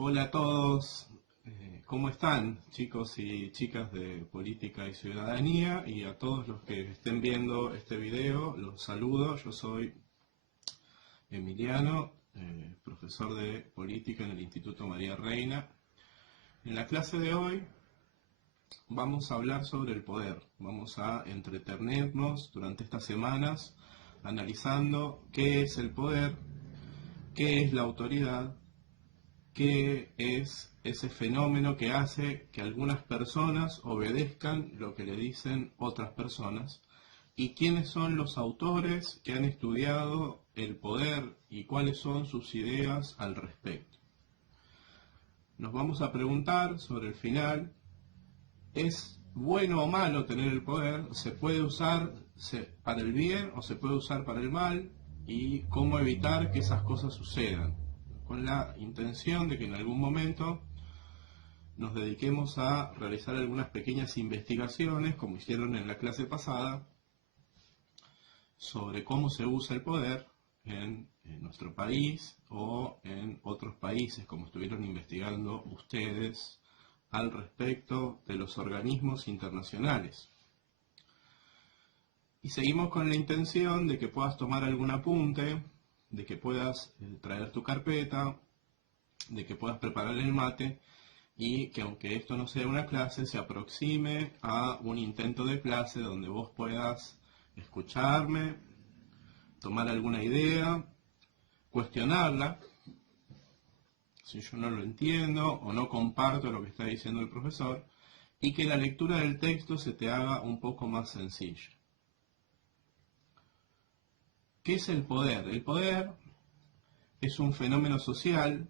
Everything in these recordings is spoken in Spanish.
Hola a todos, ¿cómo están chicos y chicas de Política y Ciudadanía? Y a todos los que estén viendo este video, los saludo. Yo soy Emiliano, profesor de Política en el Instituto María Reina. En la clase de hoy vamos a hablar sobre el poder. Vamos a entretenernos durante estas semanas analizando qué es el poder, qué es la autoridad, qué es ese fenómeno que hace que algunas personas obedezcan lo que le dicen otras personas y quiénes son los autores que han estudiado el poder y cuáles son sus ideas al respecto. Nos vamos a preguntar sobre el final, ¿es bueno o malo tener el poder? ¿Se puede usar para el bien o se puede usar para el mal? ¿Y cómo evitar que esas cosas sucedan? Con la intención de que en algún momento nos dediquemos a realizar algunas pequeñas investigaciones, como hicieron en la clase pasada, sobre cómo se usa el poder en nuestro país o en otros países, como estuvieron investigando ustedes al respecto de los organismos internacionales. Y seguimos con la intención de que puedas tomar algún apunte, de que puedas traer tu carpeta, de que puedas preparar el mate y que aunque esto no sea una clase, se aproxime a un intento de clase donde vos puedas escucharme, tomar alguna idea, cuestionarla, si yo no lo entiendo o no comparto lo que está diciendo el profesor, y que la lectura del texto se te haga un poco más sencilla. ¿Qué es el poder? El poder es un fenómeno social.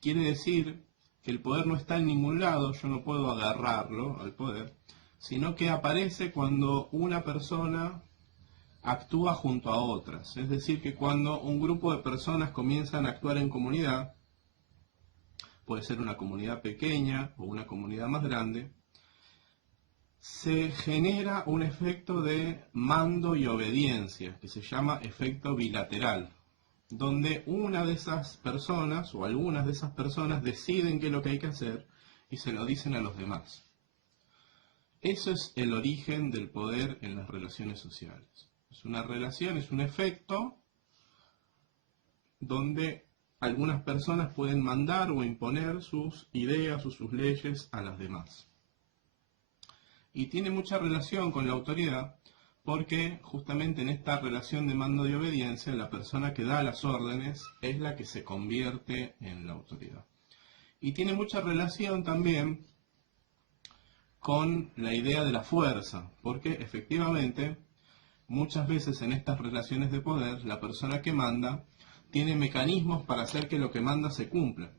Quiere decir que el poder no está en ningún lado, yo no puedo agarrarlo al poder, sino que aparece cuando una persona actúa junto a otras. Es decir, que cuando un grupo de personas comienzan a actuar en comunidad, puede ser una comunidad pequeña o una comunidad más grande, se genera un efecto de mando y obediencia, que se llama efecto bilateral, donde una de esas personas o algunas de esas personas deciden qué es lo que hay que hacer y se lo dicen a los demás. Eso es el origen del poder en las relaciones sociales. Es una relación, es un efecto donde algunas personas pueden mandar o imponer sus ideas o sus leyes a las demás. Y tiene mucha relación con la autoridad, porque justamente en esta relación de mando y obediencia, la persona que da las órdenes es la que se convierte en la autoridad. Y tiene mucha relación también con la idea de la fuerza, porque efectivamente muchas veces en estas relaciones de poder, la persona que manda tiene mecanismos para hacer que lo que manda se cumpla.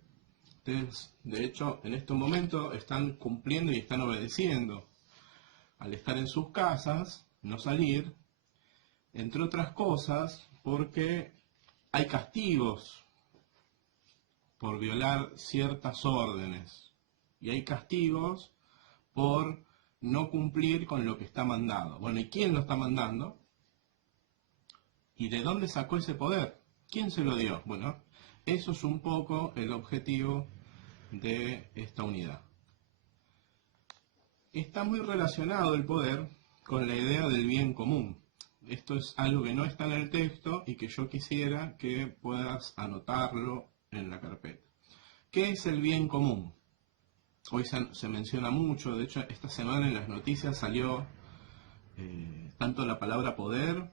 Ustedes, de hecho, en este momento están cumpliendo y están obedeciendo al estar en sus casas, no salir, entre otras cosas, porque hay castigos por violar ciertas órdenes y hay castigos por no cumplir con lo que está mandado. Bueno, ¿y quién lo está mandando? ¿Y de dónde sacó ese poder? ¿Quién se lo dio? Bueno, eso es un poco el objetivo de esta unidad. Está muy relacionado el poder con la idea del bien común. Esto es algo que no está en el texto y que yo quisiera que puedas anotarlo en la carpeta. ¿Qué es el bien común? Hoy se menciona mucho, de hecho esta semana en las noticias salió tanto la palabra poder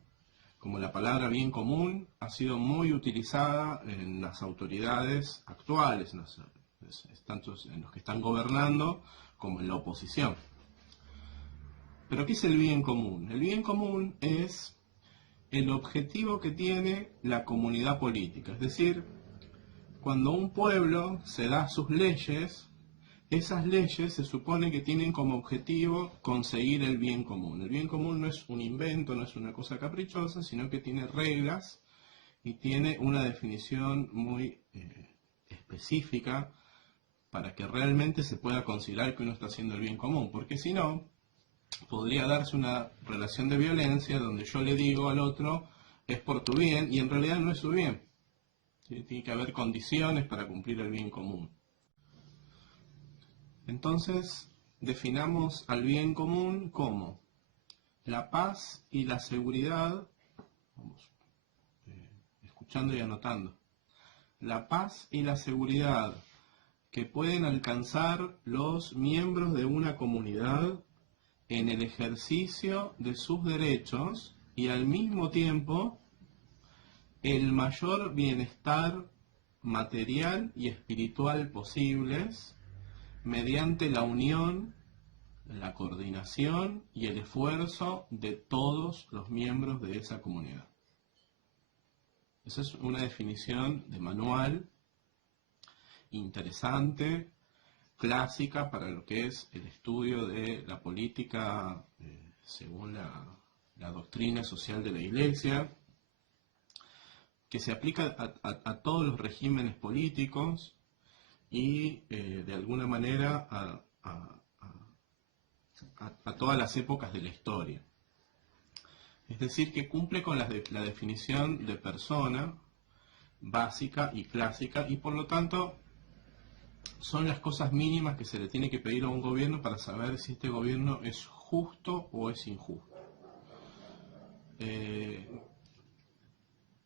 como la palabra bien común ha sido muy utilizada en las autoridades actuales, tanto en los que están gobernando como en la oposición. ¿Pero qué es el bien común? El bien común es el objetivo que tiene la comunidad política. Es decir, cuando un pueblo se da sus leyes, esas leyes se supone que tienen como objetivo conseguir el bien común. El bien común no es un invento, no es una cosa caprichosa, sino que tiene reglas y tiene una definición muy específica para que realmente se pueda considerar que uno está haciendo el bien común. Porque si no, podría darse una relación de violencia donde yo le digo al otro es por tu bien y en realidad no es su bien. ¿sí? Tiene que haber condiciones para cumplir el bien común. Entonces, definamos al bien común como la paz y la seguridad, vamos escuchando y anotando, la paz y la seguridad que pueden alcanzar los miembros de una comunidad en el ejercicio de sus derechos y al mismo tiempo el mayor bienestar material y espiritual posibles mediante la unión, la coordinación y el esfuerzo de todos los miembros de esa comunidad. Esa es una definición de manual interesante, clásica para lo que es el estudio de la política según la doctrina social de la Iglesia, que se aplica a todos los regímenes políticos y de alguna manera a todas las épocas de la historia. Es decir, que cumple con la definición de persona básica y clásica y por lo tanto son las cosas mínimas que se le tiene que pedir a un gobierno para saber si este gobierno es justo o es injusto.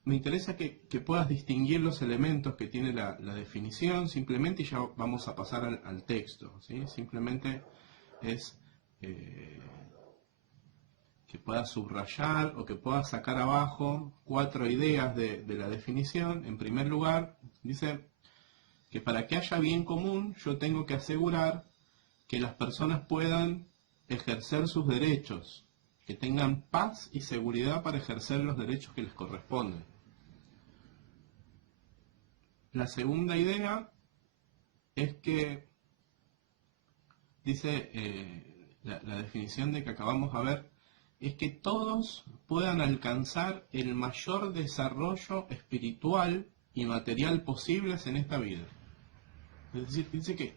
Me interesa que puedas distinguir los elementos que tiene la definición simplemente y ya vamos a pasar al texto, ¿sí? Simplemente es que puedas subrayar o que puedas sacar abajo 4 ideas de la definición. En primer lugar, dice que para que haya bien común yo tengo que asegurar que las personas puedan ejercer sus derechos, que tengan paz y seguridad para ejercer los derechos que les corresponden. La segunda idea es que, dice la definición de que acabamos de ver, es que todos puedan alcanzar el mayor desarrollo espiritual y material posibles en esta vida. Es decir, dice que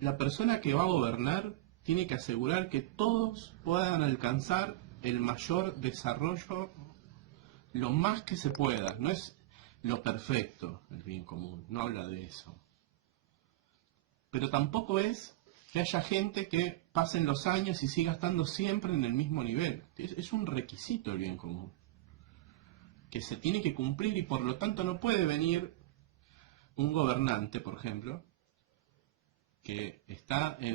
la persona que va a gobernar tiene que asegurar que todos puedan alcanzar el mayor desarrollo lo más que se pueda. No es lo perfecto el bien común, no habla de eso. Pero tampoco es que haya gente que pasen los años y siga estando siempre en el mismo nivel. Es un requisito el bien común, que se tiene que cumplir y por lo tanto no puede venir un gobernante, por ejemplo, que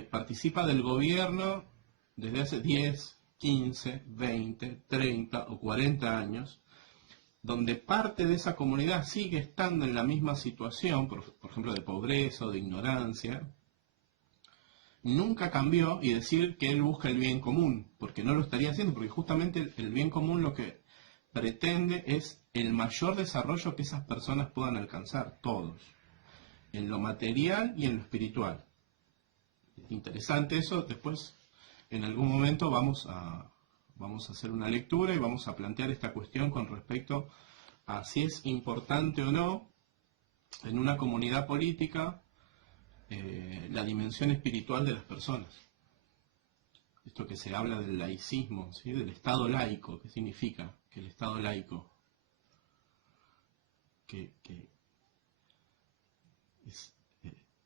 participa del gobierno desde hace 10, 15, 20, 30 o 40 años, donde parte de esa comunidad sigue estando en la misma situación, por ejemplo, de pobreza o de ignorancia, nunca cambió y decir que él busca el bien común, porque no lo estaría haciendo, porque justamente el bien común lo que pretende es el mayor desarrollo que esas personas puedan alcanzar, todos, en lo material y en lo espiritual. Interesante eso, después en algún momento vamos a hacer una lectura y vamos a plantear esta cuestión con respecto a si es importante o no en una comunidad política la dimensión espiritual de las personas. Esto que se habla del laicismo, ¿sí? Del Estado laico. ¿Qué significa que el Estado laico? Que es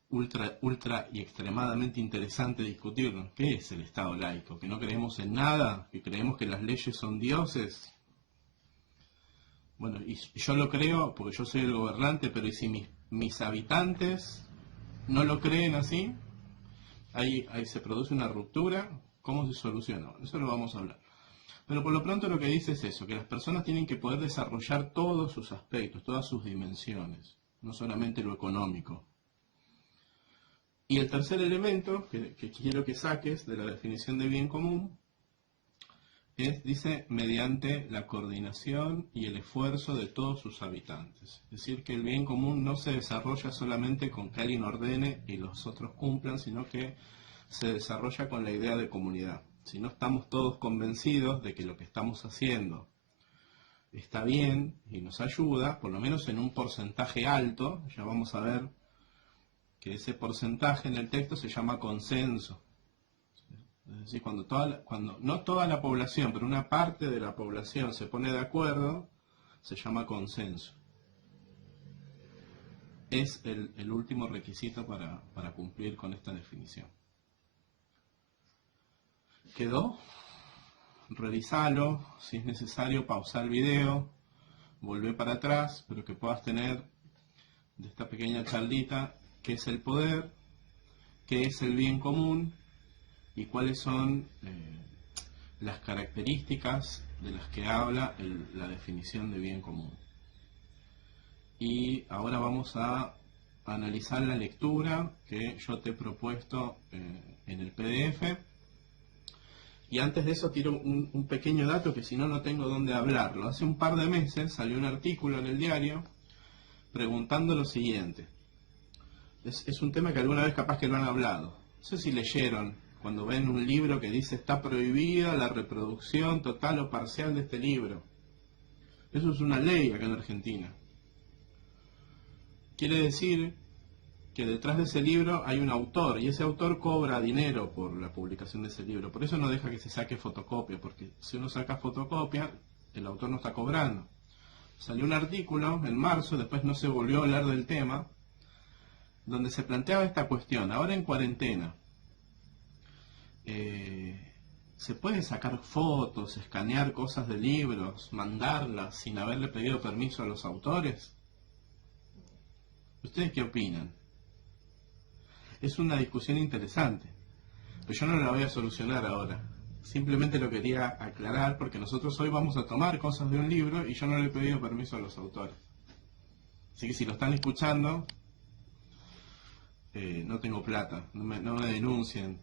ultra y extremadamente interesante discutirlo. ¿Qué es el Estado laico? ¿Que no creemos en nada? ¿Que creemos que las leyes son dioses? Bueno, y yo lo creo porque yo soy el gobernante, pero ¿y si mis habitantes no lo creen así? Ahí se produce una ruptura. ¿Cómo se soluciona? Eso lo vamos a hablar. Pero por lo pronto lo que dice es eso, que las personas tienen que poder desarrollar todos sus aspectos, todas sus dimensiones, no solamente lo económico. Y el tercer elemento que quiero que saques de la definición de bien común dice, mediante la coordinación y el esfuerzo de todos sus habitantes. Es decir, que el bien común no se desarrolla solamente con que alguien ordene y los otros cumplan, sino que se desarrolla con la idea de comunidad. Si no estamos todos convencidos de que lo que estamos haciendo está bien y nos ayuda, por lo menos en un porcentaje alto, ya vamos a ver que ese porcentaje en el texto se llama consenso. Es decir, cuando no toda la población, pero una parte de la población se pone de acuerdo, se llama consenso. es el último requisito para cumplir con esta definición. ¿Quedó? Revisalo, si es necesario pausar el video, volver para atrás, pero que puedas tener de esta pequeña charlita qué es el poder, qué es el bien común y cuáles son las características de las que habla la definición de bien común. Y ahora vamos a analizar la lectura que yo te he propuesto en el PDF. Y antes de eso tiro un pequeño dato que si no, no tengo dónde hablarlo. Hace un par de meses salió un artículo en el diario preguntando lo siguiente. Es un tema que alguna vez capaz que lo han hablado. No sé si leyeron cuando ven un libro que dice está prohibida la reproducción total o parcial de este libro. Eso es una ley acá en Argentina. Quiere decir que detrás de ese libro hay un autor, y ese autor cobra dinero por la publicación de ese libro. Por eso no deja que se saque fotocopia, porque si uno saca fotocopia, el autor no está cobrando. Salió un artículo en marzo, después no se volvió a hablar del tema, donde se planteaba esta cuestión. Ahora en cuarentena, ¿se pueden sacar fotos, escanear cosas de libros, mandarlas sin haberle pedido permiso a los autores? ¿Ustedes qué opinan? Es una discusión interesante, pero yo no la voy a solucionar ahora. Simplemente lo quería aclarar porque nosotros hoy vamos a tomar cosas de un libro y yo no le he pedido permiso a los autores. Así que si lo están escuchando, no tengo plata, no me denuncien,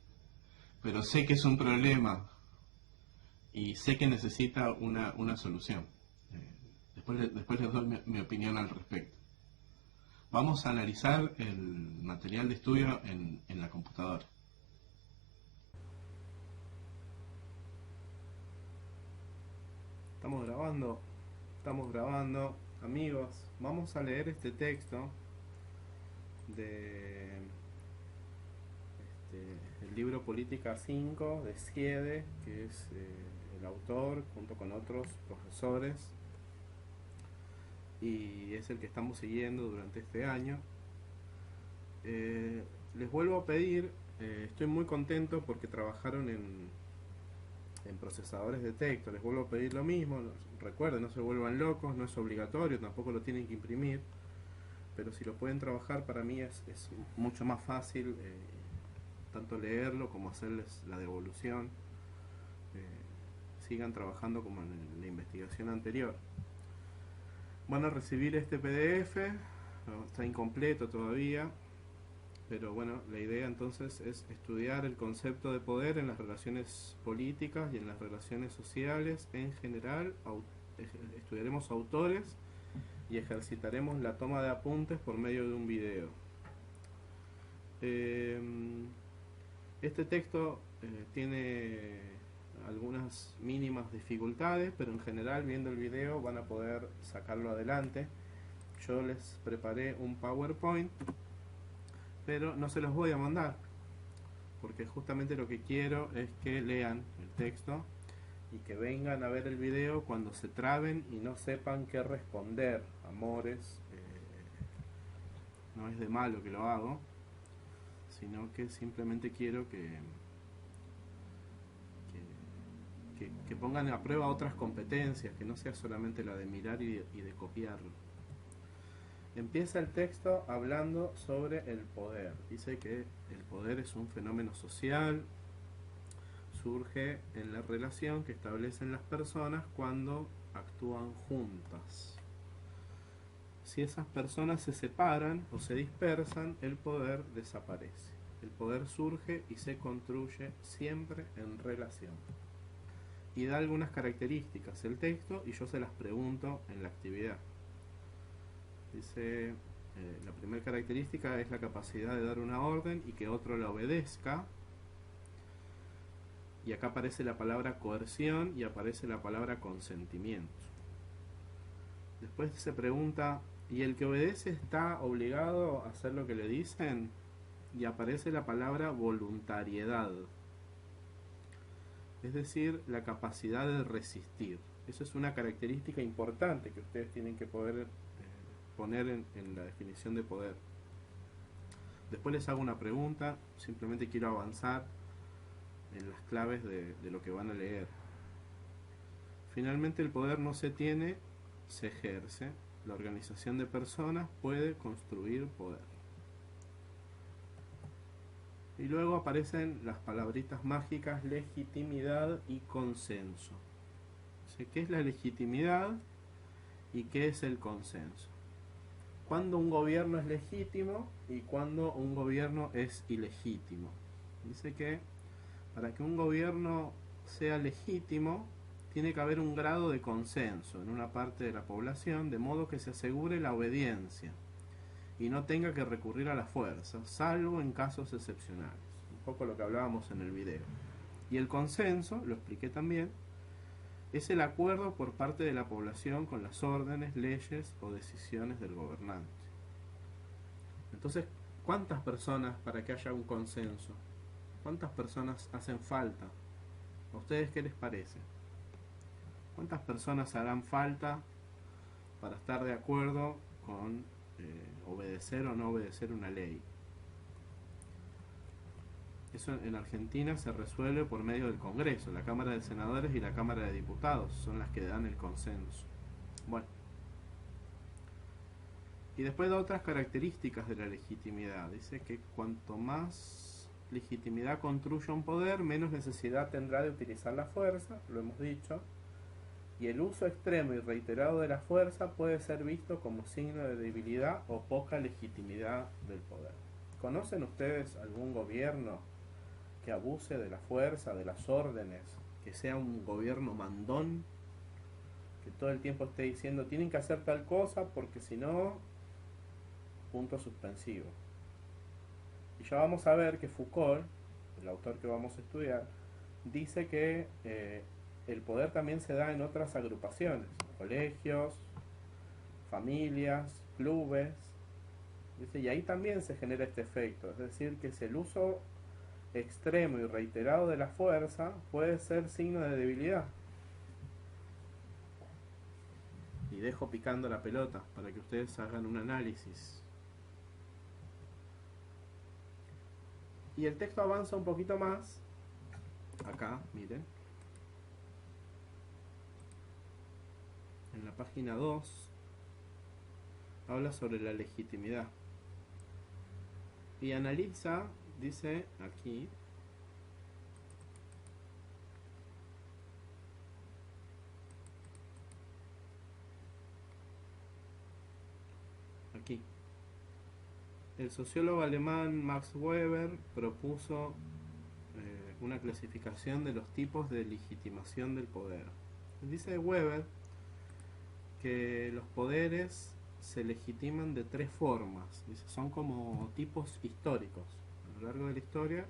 pero sé que es un problema y sé que necesita una solución. Después les doy mi opinión al respecto. Vamos a analizar el material de estudio en la computadora. Estamos grabando, amigos, vamos a leer este texto de el libro Política 5 de Schiede, que es el autor junto con otros profesores, y es el que estamos siguiendo durante este año. Les vuelvo a pedir, estoy muy contento porque trabajaron en procesadores de texto, les vuelvo a pedir lo mismo. Recuerden, no se vuelvan locos, no es obligatorio, tampoco lo tienen que imprimir, pero si lo pueden trabajar, para mí es mucho más fácil tanto leerlo como hacerles la devolución. Sigan trabajando como en la investigación anterior. Van a recibir este PDF, está incompleto todavía, pero bueno, la idea entonces es estudiar el concepto de poder en las relaciones políticas y en las relaciones sociales en general. Estudiaremos autores y ejercitaremos la toma de apuntes por medio de un video. Este texto tiene algunas mínimas dificultades, pero en general, viendo el video, van a poder sacarlo adelante. Yo les preparé un PowerPoint, pero no se los voy a mandar, porque justamente lo que quiero es que lean el texto y que vengan a ver el video cuando se traben y no sepan qué responder, amores. No es de malo que lo hago, sino que simplemente quiero que pongan a prueba otras competencias, que no sea solamente la de mirar y de copiarlo. Empieza el texto hablando sobre el poder. Dice que el poder es un fenómeno social, surge en la relación que establecen las personas cuando actúan juntas. Si esas personas se separan o se dispersan, el poder desaparece. El poder surge y se construye siempre en relación. Y da algunas características el texto y yo se las pregunto en la actividad. Dice, la primera característica es la capacidad de dar una orden y que otro la obedezca. Y acá aparece la palabra coerción y aparece la palabra consentimiento. Después se pregunta, ¿y el que obedece está obligado a hacer lo que le dicen? Y aparece la palabra voluntariedad. Es decir, la capacidad de resistir. Eso es una característica importante que ustedes tienen que poder poner en la definición de poder. Después les hago una pregunta, simplemente quiero avanzar en las claves de lo que van a leer. Finalmente el poder no se tiene, se ejerce. La organización de personas puede construir poder. Y luego aparecen las palabritas mágicas legitimidad y consenso. ¿Qué es la legitimidad y qué es el consenso? ¿Cuándo un gobierno es legítimo y cuándo un gobierno es ilegítimo? Dice que para que un gobierno sea legítimo tiene que haber un grado de consenso en una parte de la población, de modo que se asegure la obediencia y no tenga que recurrir a la fuerza, salvo en casos excepcionales. Un poco lo que hablábamos en el video. Y el consenso, lo expliqué también, es el acuerdo por parte de la población con las órdenes, leyes o decisiones del gobernante. Entonces, ¿cuántas personas para que haya un consenso? ¿Cuántas personas hacen falta? ¿A ustedes qué les parece? ¿Cuántas personas harán falta para estar de acuerdo con obedecer o no obedecer una ley? Eso en Argentina se resuelve por medio del Congreso. La Cámara de Senadores y la Cámara de Diputados son las que dan el consenso. Bueno. Y después da otras características de la legitimidad. Dice que cuanto más legitimidad construya un poder, menos necesidad tendrá de utilizar la fuerza, lo hemos dicho. Y el uso extremo y reiterado de la fuerza puede ser visto como signo de debilidad o poca legitimidad del poder. ¿Conocen ustedes algún gobierno que abuse de la fuerza, de las órdenes, que sea un gobierno mandón, que todo el tiempo esté diciendo tienen que hacer tal cosa porque si no, punto suspensivo? Y ya vamos a ver que Foucault, el autor que vamos a estudiar, dice que el poder también se da en otras agrupaciones, colegios, familias, clubes, dice, y ahí también se genera este efecto, es decir, que si el uso extremo y reiterado de la fuerza puede ser signo de debilidad. Y dejo picando la pelota para que ustedes hagan un análisis. Y el texto avanza un poquito más. Acá, miren. En la página 2 habla sobre la legitimidad. Y analiza, dice aquí, el sociólogo alemán Max Weber propuso una clasificación de los tipos de legitimación del poder. Dice Weber que los poderes se legitiman de tres formas. Dice, son como tipos históricos. A lo largo de la historia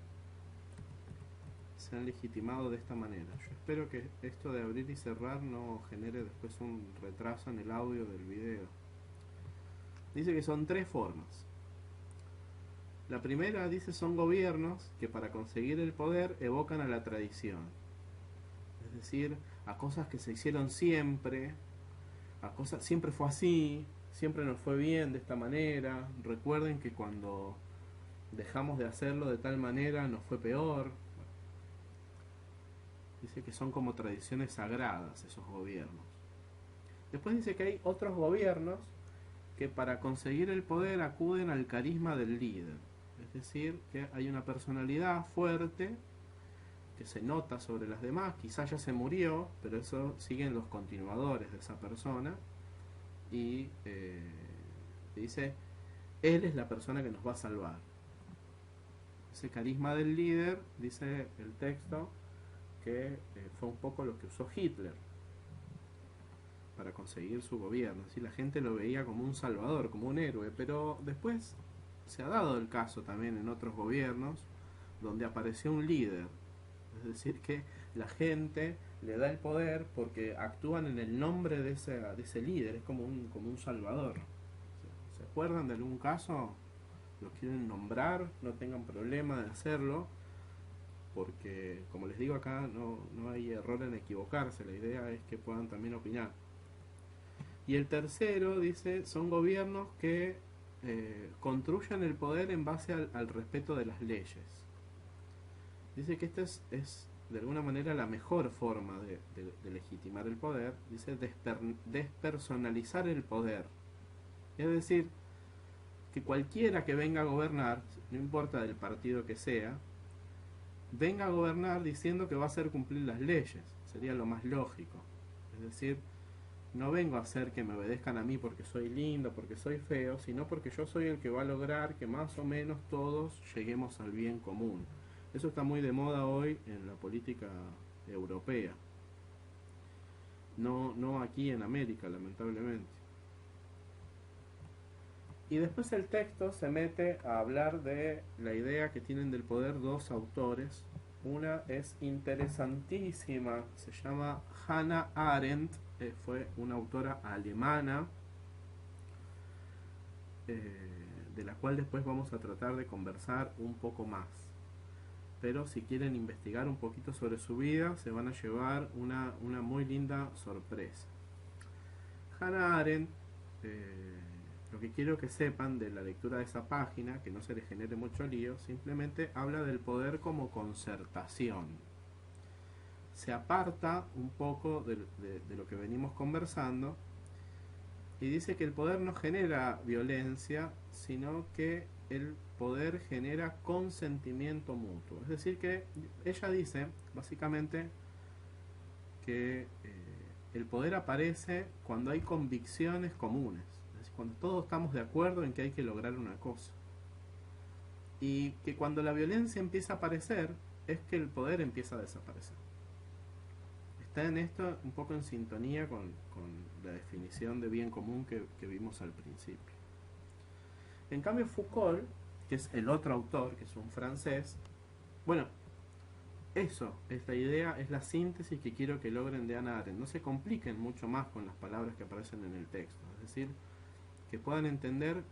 se han legitimado de esta manera. Yo espero que esto de abrir y cerrar no genere después un retraso en el audio del video. Dice que son tres formas. La primera, dice, son gobiernos que para conseguir el poder evocan a la tradición. Es decir, a cosas que se hicieron siempre, a cosas, siempre fue así, siempre nos fue bien de esta manera. Recuerden que cuando dejamos de hacerlo de tal manera nos fue peor. Dice que son como tradiciones sagradas esos gobiernos. Después dice que hay otros gobiernos que para conseguir el poder acuden al carisma del líder. Es decir, que hay una personalidad fuerte que se nota sobre las demás, quizás ya se murió, pero eso siguen los continuadores de esa persona, y dice, él es la persona que nos va a salvar. Ese carisma del líder, dice el texto, que fue un poco lo que usó Hitler para conseguir su gobierno. Así la gente lo veía como un salvador, como un héroe, pero después se ha dado el caso también en otros gobiernos donde apareció un líder, es decir que la gente le da el poder porque actúan en el nombre de ese líder, es como un salvador. ¿Se acuerdan de algún caso? Lo quieren nombrar, no tengan problema de hacerlo, porque como les digo acá no hay error en equivocarse, la idea es que puedan también opinar. Y el tercero, dice, son gobiernos que construyan el poder en base al respeto de las leyes. Dice que esta es de alguna manera la mejor forma de legitimar el poder. Dice despersonalizar el poder. Es decir, que cualquiera que venga a gobernar, no importa del partido que sea, venga a gobernar diciendo que va a hacer cumplir las leyes. Sería lo más lógico. Es decir, no vengo a hacer que me obedezcan a mí porque soy lindo, porque soy feo, sino porque yo soy el que va a lograr que más o menos todos lleguemos al bien común. Eso está muy de moda hoy en la política europea. No aquí en América, lamentablemente. Y después el texto se mete a hablar de la idea que tienen del poder dos autores. Una es interesantísima, se llama Hannah Arendt, fue una autora alemana, de la cual después vamos a tratar de conversar un poco más. Pero si quieren investigar un poquito sobre su vida, se van a llevar una muy linda sorpresa. Hannah Arendt, lo que quiero que sepan de la lectura de esa página, que no se les genere mucho lío, simplemente habla del poder como concertación. Se aparta un poco de lo que venimos conversando y dice que el poder no genera violencia, sino que el poder genera consentimiento mutuo. Es decir, que ella dice básicamente que el poder aparece cuando hay convicciones comunes, es decir, cuando todos estamos de acuerdo en que hay que lograr una cosa. Y que cuando la violencia empieza a aparecer, es que el poder empieza a desaparecer. Está en esto un poco en sintonía con la definición de bien común que vimos al principio. En cambio Foucault, que es el otro autor, que es un francés, bueno, eso es la idea, es la síntesis que quiero que logren de Hannah Arendt. No se compliquen mucho más con las palabras que aparecen en el texto, es decir, que puedan entender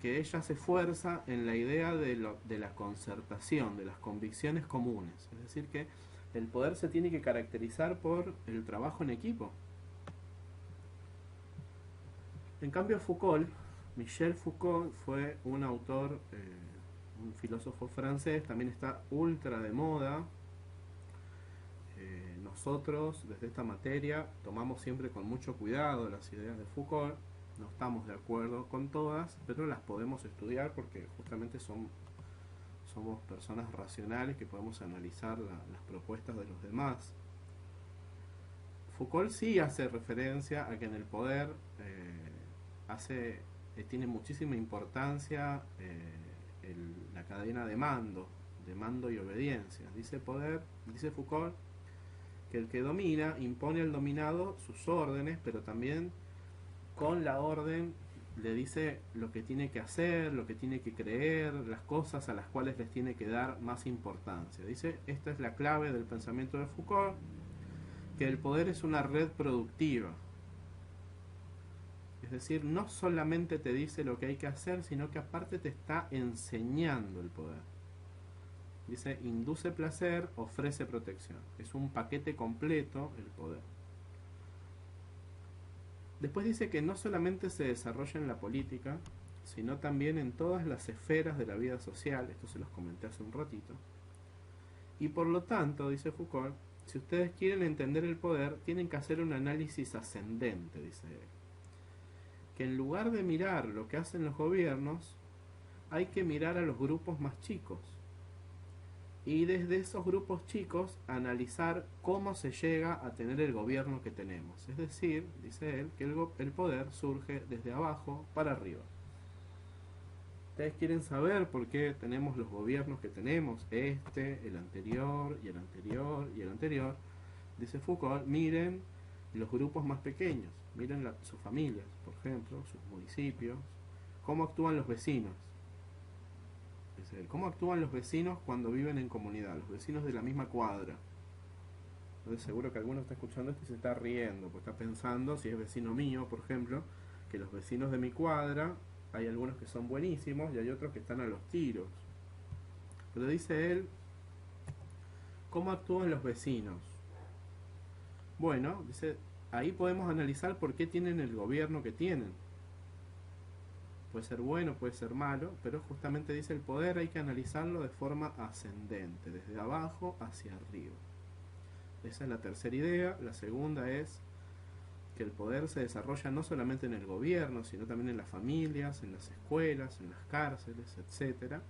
que ella se esfuerza en la idea de la concertación, de las convicciones comunes, es decir, que el poder se tiene que caracterizar por el trabajo en equipo. En cambio Foucault, Michel Foucault, fue un autor, un filósofo francés, también está ultra de moda. Nosotros desde esta materia tomamos siempre con mucho cuidado las ideas de Foucault, no estamos de acuerdo con todas, pero las podemos estudiar porque justamente somos personas racionales que podemos analizar las propuestas de los demás. Foucault sí hace referencia a que en el poder tiene muchísima importancia la cadena de mando y obediencia. Dice Foucault que el que domina impone al dominado sus órdenes, pero también con la orden le dice lo que tiene que hacer, lo que tiene que creer, las cosas a las cuales les tiene que dar más importancia. Dice, esta es la clave del pensamiento de Foucault, que el poder es una red productiva. Es decir, no solamente te dice lo que hay que hacer, sino que aparte te está enseñando el poder. Dice, induce placer, ofrece protección. Es un paquete completo el poder. Después dice que no solamente se desarrolla en la política, sino también en todas las esferas de la vida social. Esto se los comenté hace un ratito. Y por lo tanto, dice Foucault, si ustedes quieren entender el poder, tienen que hacer un análisis ascendente, dice él. Que en lugar de mirar lo que hacen los gobiernos, hay que mirar a los grupos más chicos. Y desde esos grupos chicos analizar cómo se llega a tener el gobierno que tenemos. Es decir, dice él, que el poder surge desde abajo para arriba. Ustedes quieren saber por qué tenemos los gobiernos que tenemos, el anterior y el anterior y el anterior. Dice Foucault, miren los grupos más pequeños, miren sus familias, por ejemplo, sus municipios, cómo actúan los vecinos. ¿Cómo actúan los vecinos cuando viven en comunidad? Los vecinos de la misma cuadra. Entonces seguro que alguno está escuchando esto y se está riendo, porque está pensando, si es vecino mío, por ejemplo, que los vecinos de mi cuadra, hay algunos que son buenísimos y hay otros que están a los tiros. Pero dice él, ¿cómo actúan los vecinos? Bueno, dice, ahí podemos analizar por qué tienen el gobierno que tienen. Puede ser bueno, puede ser malo, pero justamente dice el poder hay que analizarlo de forma ascendente, desde abajo hacia arriba. Esa es la tercera idea. La segunda es que el poder se desarrolla no solamente en el gobierno, sino también en las familias, en las escuelas, en las cárceles, etc.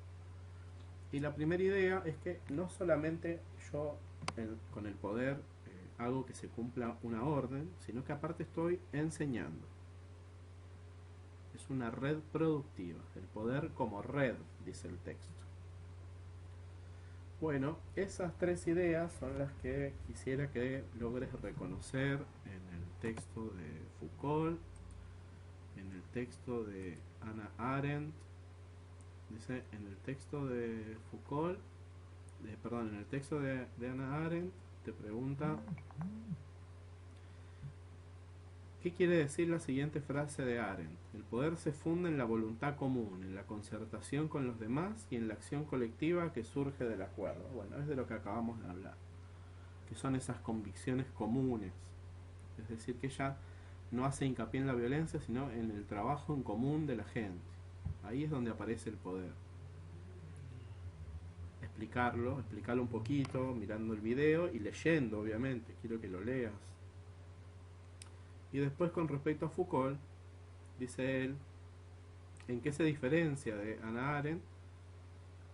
Y la primera idea es que no solamente yo con el poder hago que se cumpla una orden, sino que aparte estoy enseñando. Es una red productiva, el poder como red, dice el texto. Bueno, esas tres ideas son las que quisiera que logres reconocer en el texto de Foucault, en el texto de Hannah Arendt. Dice, en el texto de Foucault, en el texto de Hannah Arendt, te pregunta ¿qué quiere decir la siguiente frase de Arendt? El poder se funda en la voluntad común, en la concertación con los demás y en la acción colectiva que surge del acuerdo. Bueno, es de lo que acabamos de hablar, que son esas convicciones comunes. Es decir, que ella no hace hincapié en la violencia, sino en el trabajo en común de la gente. Ahí es donde aparece el poder. Explicarlo un poquito, mirando el video y leyendo, obviamente. Quiero que lo leas. Y después, con respecto a Foucault, dice él, ¿en qué se diferencia de Hannah Arendt?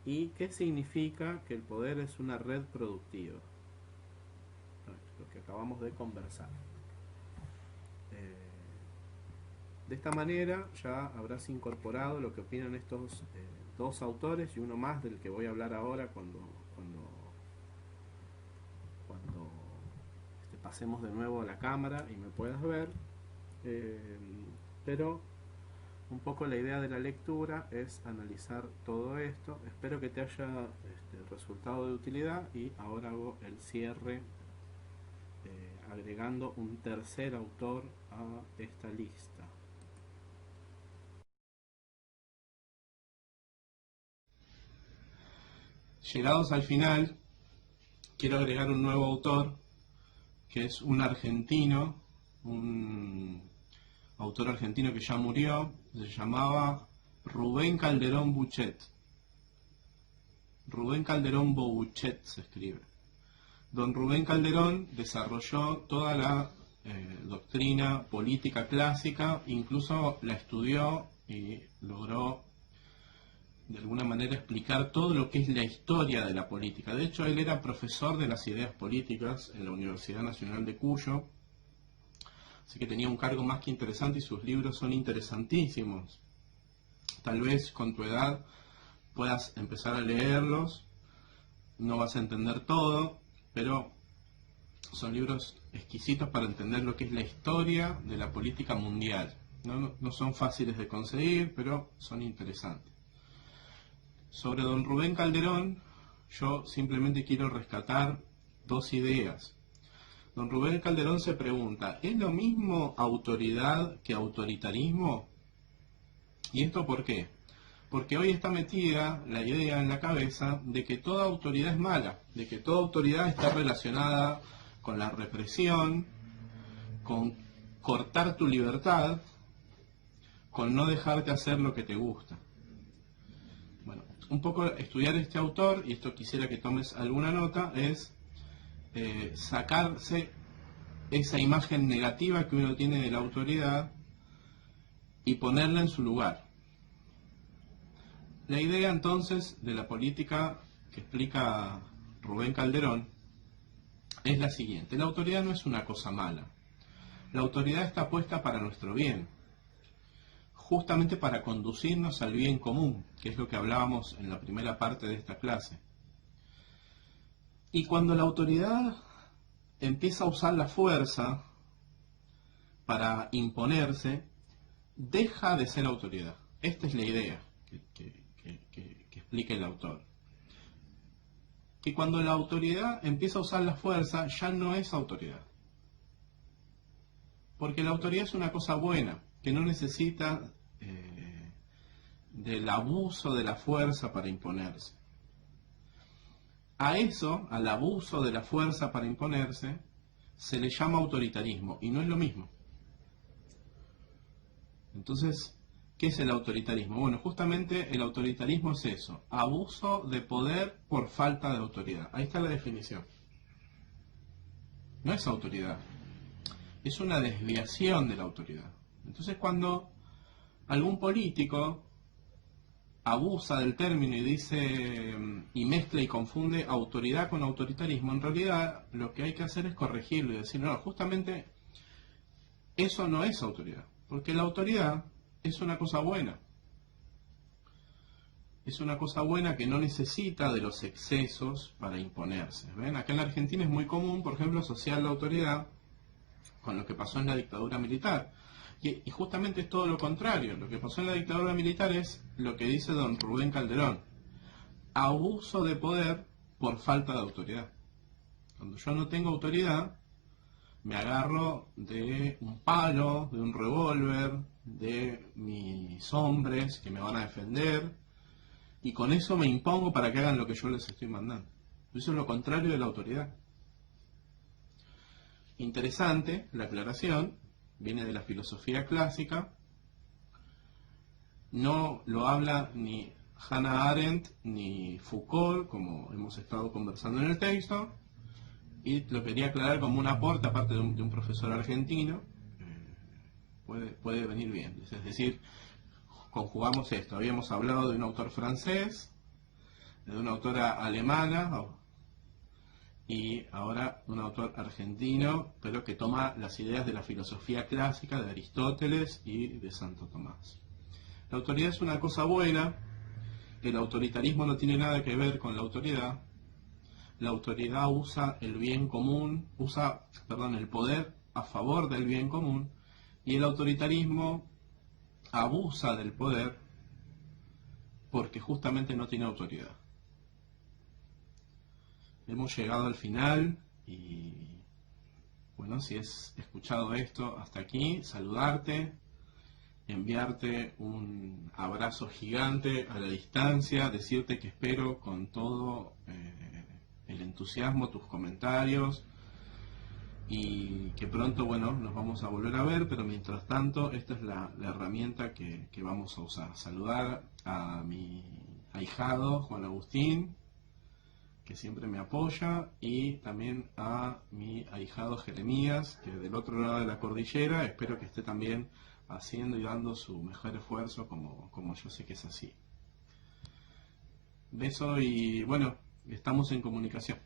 ¿Y qué significa que el poder es una red productiva? Lo que acabamos de conversar. De esta manera ya habrás incorporado lo que opinan estos dos autores y uno más del que voy a hablar ahora cuando pasemos de nuevo a la cámara y me puedas ver. Pero un poco la idea de la lectura es analizar todo esto. Espero que te haya resultado de utilidad y ahora hago el cierre agregando un tercer autor a esta lista. Llegados al final, quiero agregar un nuevo autor, que es un argentino, un autor argentino que ya murió, se llamaba Rubén Calderón Bouchet. Rubén Calderón Bouchet se escribe. Don Rubén Calderón desarrolló toda la doctrina política clásica, incluso la estudió y logró de alguna manera explicar todo lo que es la historia de la política. De hecho, él era profesor de las ideas políticas en la Universidad Nacional de Cuyo, así que tenía un cargo más que interesante y sus libros son interesantísimos. Tal vez con tu edad puedas empezar a leerlos, no vas a entender todo, pero son libros exquisitos para entender lo que es la historia de la política mundial. No son fáciles de conseguir, pero son interesantes. Sobre don Rubén Calderón, yo simplemente quiero rescatar dos ideas. Don Rubén Calderón se pregunta, ¿es lo mismo autoridad que autoritarismo? ¿Y esto por qué? Porque hoy está metida la idea en la cabeza de que toda autoridad es mala, de que toda autoridad está relacionada con la represión, con cortar tu libertad, con no dejarte hacer lo que te gusta. Bueno, un poco estudiar este autor, y esto quisiera que tomes alguna nota, es sacarse esa imagen negativa que uno tiene de la autoridad y ponerla en su lugar. La idea entonces de la política que explica Rubén Calderón es la siguiente: la autoridad no es una cosa mala, la autoridad está puesta para nuestro bien, justamente para conducirnos al bien común, que es lo que hablábamos en la primera parte de esta clase. Y cuando la autoridad empieza a usar la fuerza para imponerse, deja de ser autoridad. Esta es la idea que explica el autor. Que cuando la autoridad empieza a usar la fuerza, ya no es autoridad. Porque la autoridad es una cosa buena, que no necesita del abuso de la fuerza para imponerse. A eso, al abuso de la fuerza para imponerse, se le llama autoritarismo y no es lo mismo. Entonces, ¿qué es el autoritarismo? Bueno, justamente el autoritarismo es eso, abuso de poder por falta de autoridad. Ahí está la definición. No es autoridad, es una desviación de la autoridad. Entonces, cuando algún político abusa del término y dice y mezcla y confunde autoridad con autoritarismo, en realidad lo que hay que hacer es corregirlo y decir, no, justamente eso no es autoridad, porque la autoridad es una cosa buena. Es una cosa buena que no necesita de los excesos para imponerse. ¿Ven? Acá en la Argentina es muy común, por ejemplo, asociar la autoridad con lo que pasó en la dictadura militar. Y justamente es todo lo contrario. Lo que pasó en la dictadura militar es lo que dice don Rubén Calderón. Abuso de poder por falta de autoridad. Cuando yo no tengo autoridad, me agarro de un palo, de un revólver, de mis hombres que me van a defender, y con eso me impongo para que hagan lo que yo les estoy mandando. Eso es lo contrario de la autoridad. Interesante la aclaración, viene de la filosofía clásica, no lo habla ni Hannah Arendt ni Foucault, como hemos estado conversando en el texto, y lo quería aclarar como un aporte, aparte de un profesor argentino, puede venir bien. Es decir, conjugamos esto, habíamos hablado de un autor francés, de una autora alemana, y ahora un autor argentino, pero que toma las ideas de la filosofía clásica de Aristóteles y de Santo Tomás. La autoridad es una cosa buena, el autoritarismo no tiene nada que ver con la autoridad usa el bien común, el poder a favor del bien común, y el autoritarismo abusa del poder porque justamente no tiene autoridad. Hemos llegado al final y bueno, si has escuchado esto hasta aquí, saludarte, enviarte un abrazo gigante a la distancia, decirte que espero con todo el entusiasmo tus comentarios y que pronto, bueno, nos vamos a volver a ver, pero mientras tanto esta es la herramienta que vamos a usar. Saludar a mi ahijado Juan Agustín, que siempre me apoya, y también a mi ahijado Jeremías, que del otro lado de la cordillera, espero que esté también haciendo y dando su mejor esfuerzo, como yo sé que es así. Beso y bueno, estamos en comunicación.